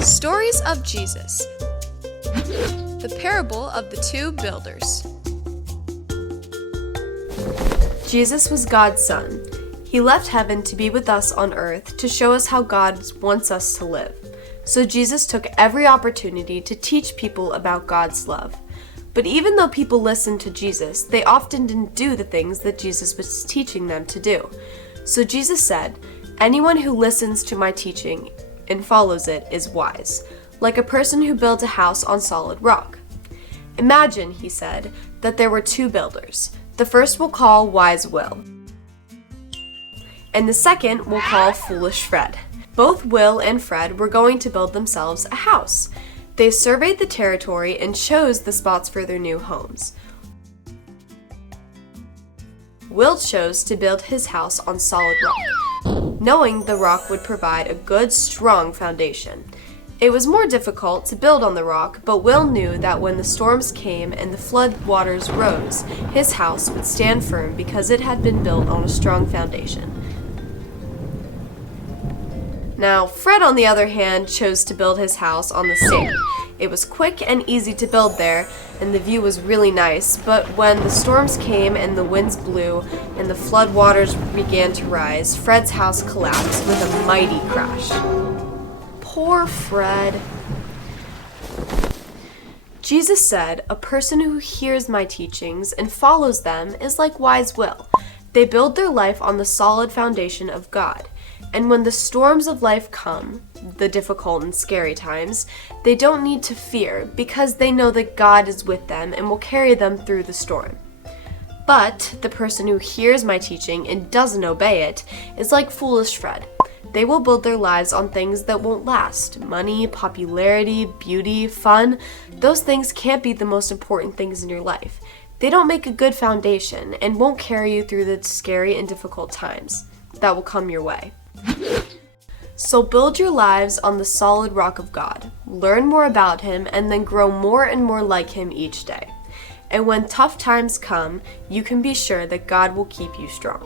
Stories of Jesus. The parable of the two builders. Jesus was God's son. He left heaven to be with us on earth to show us how God wants us to live. So Jesus took every opportunity to teach people about God's love. But even though people listened to Jesus, they often didn't do the things that Jesus was teaching them to do. So Jesus said, "Anyone who listens to my teaching and follows it is wise, like a person who builds a house on solid rock." Imagine, he said, that there were two builders. The first we'll call Wise Will, and the second we'll call Foolish Fred. Both Will and Fred were going to build themselves a house. They surveyed the territory and chose the spots for their new homes. Will chose to build his house on solid rock, knowing the rock would provide a good, strong foundation. It was more difficult to build on the rock, but Will knew that when the storms came and the flood waters rose, his house would stand firm because it had been built on a strong foundation. Now, Fred, on the other hand, chose to build his house on the sand. It was quick and easy to build there, and the view was really nice, but when the storms came and the winds blew and the flood waters began to rise, Fred's house collapsed with a mighty crash. Poor Fred. Jesus said, "A person who hears my teachings and follows them is like Wise Will. They build their life on the solid foundation of God. And when the storms of life come, the difficult and scary times, they don't need to fear because they know that God is with them and will carry them through the storm. But the person who hears my teaching and doesn't obey it is like Foolish Fred. They will build their lives on things that won't last. Money, popularity, beauty, fun. Those things can't be the most important things in your life. They don't make a good foundation and won't carry you through the scary and difficult times that will come your way. So build your lives on the solid rock of God. Learn more about Him and then grow more and more like Him each day. And when tough times come, you can be sure that God will keep you strong."